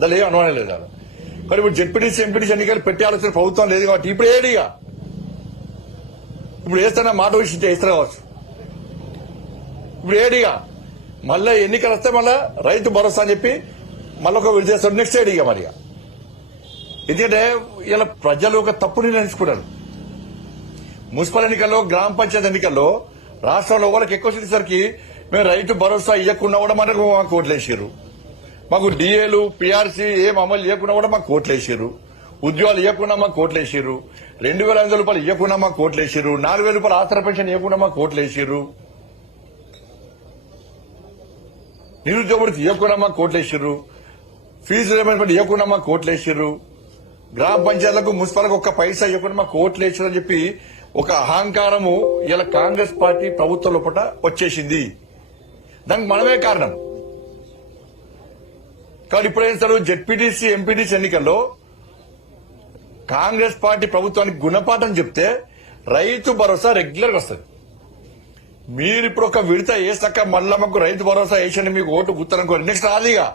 దాని ఏం అనుమానం లేదు కదా. కానీ ఇప్పుడు జెడ్పీటీసీ ఎంపీటీసీ ఎన్నికలు పెట్టే ఆలోచన ప్రభుత్వం లేదు కాబట్టి ఇప్పుడు ఏడిగా ఇప్పుడు వేస్తున్నా మాట విషయం వేస్తారు కావచ్చు. ఇప్పుడు ఏడిగా మళ్ళీ ఎన్నికలు వస్తే మళ్ళీ రైతు భరోసా అని చెప్పి మళ్ళీ ఒక విడిచేస్తాడు. నెక్స్ట్ ఏడిగా మరిగా ఎందుకంటే ఇలా ప్రజలు ఒక తప్పు నిర్ణయించుకున్నారు. మున్సిపల్ ఎన్నికల్లో గ్రామ పంచాయతీ ఎన్నికల్లో రాష్ట్రంలో వాళ్ళకి ఎక్కువ సరికి మేము రైతు భరోసా ఇవ్వకుండా కూడా మనకు మాకు ఓట్లేసారు. మాకు డిఏలు పీఆర్సీ ఏం అమలు చేయకుండా కూడా మాకు కోట్లేసారు. ఉద్యోగాలు ఇవ్వకుండా మాకు కోట్లేసారు. 2,500 రూపాయలు ఇవ్వకుండా మాకు కోట్లేసారు. 4,000 రూపాయలు ఆసరా పెన్షన్ ఇవ్వకుండా మాకు కోట్లేసారు. నిరుద్యోగులు ఇవ్వకుండా మాకు కోట్లేసారు. ఫీజు రియంబర్స్మెంట్ ఇవ్వకుండా మాకు కోట్లేసారు. గ్రామ పంచాయతీలకు మున్సిపల్కి ఒక్క పైసా ఇవ్వకుండా మాకు కోట్లేసారు అని చెప్పి ఒక అహంకారము ఇలా కాంగ్రెస్ పార్టీ ప్రభుత్వం లోపల వచ్చేసింది. దానికి మనమే కారణం. కానీ ఇప్పుడు ఏం చేస్తారు, జెడ్పీటీసీ ఎంపీటీసీ ఎన్నికల్లో కాంగ్రెస్ పార్టీ ప్రభుత్వానికి గుణపాఠం చెప్తే రైతు భరోసా రెగ్యులర్ గా వస్తుంది. మీరు ఇప్పుడు ఒక విడత వేసాక మళ్ళా మాకు రైతు భరోసా వేసండి మీకు ఓటు గుర్తారనుకోండి, నెక్స్ట్ రాదిగా.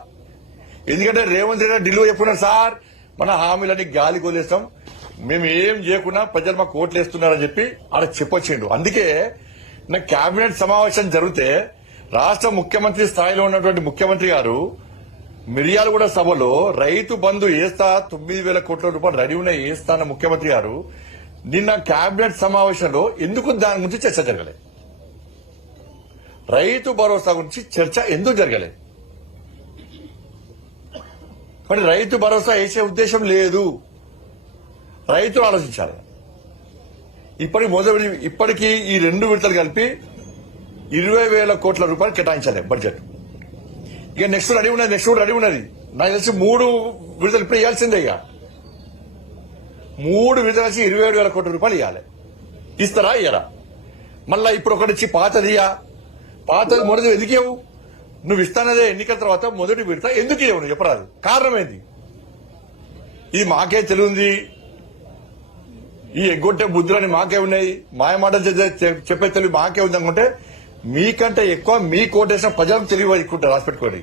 ఎందుకంటే రేవంత్ రెడ్డి ఢిల్లీ చెప్పుకున్నారు, సార్ మన హామీలన్నీ గాలి కొలేస్తాం, మేము ఏం చేయకుండా ప్రజలు మాకు ఓట్లు వేస్తున్నారని చెప్పి ఆడ చెప్పొచ్చిండు. అందుకే నా కేబినెట్ సమావేశం జరిగితే రాష్ట్ర ముఖ్యమంత్రి స్థాయిలో ఉన్నటువంటి ముఖ్యమంత్రి గారు మిర్యాలగూడ సభలో రైతు బంధు వేస్తా 9,000 కోట్ల రూపాయలు రెడీ ఉన్నాయి వేస్తా అన్న ముఖ్యమంత్రి గారు నిన్న కేబినెట్ సమావేశంలో ఎందుకు దాని గురించి చర్చ జరగలేదు? రైతు భరోసా గురించి చర్చ ఎందుకు జరగలేదు? కానీ రైతు భరోసా వేసే ఉద్దేశం లేదు. రైతులు ఆలోచించాలి. ఇప్పటికీ ఈ 2 విడతలు కలిపి 20,000 కోట్ల రూపాయలు కేటాయించాలి బడ్జెట్. ఇక నెక్స్ట్ రెడీ ఉన్నది. నాకు తెలిసి 3 విడుదల ఇప్పుడు ఇవ్వాల్సిందే. ఇక 3 విడుదల వచ్చి 27,000 కోట్ల రూపాయలు ఇవ్వాలి. ఇస్తారా ఇయ్యరా? మళ్ళా ఇప్పుడు ఒకటి పాతది మొదటి ఎందుకు ఇవ్వవు? నువ్వు ఇస్తానదే ఎన్నికల తర్వాత మొదటి విడత ఎందుకు ఇవ్వవు? నువ్వు చెప్పరాదు. కారణం ఏంటి? ఇది మాకే తెలియంది, ఈ ఎగ్గొట్టే బుద్ధులని మాకే ఉన్నాయి, మాయమాటలు చెప్పే తెలివి మాకే ఉంది అనుకుంటే మీకంటే ఎక్కువ మీ కోటేసిన ప్రజలకు తెలివి ఎక్కుంటారు. రాసిపెట్టుకోండి.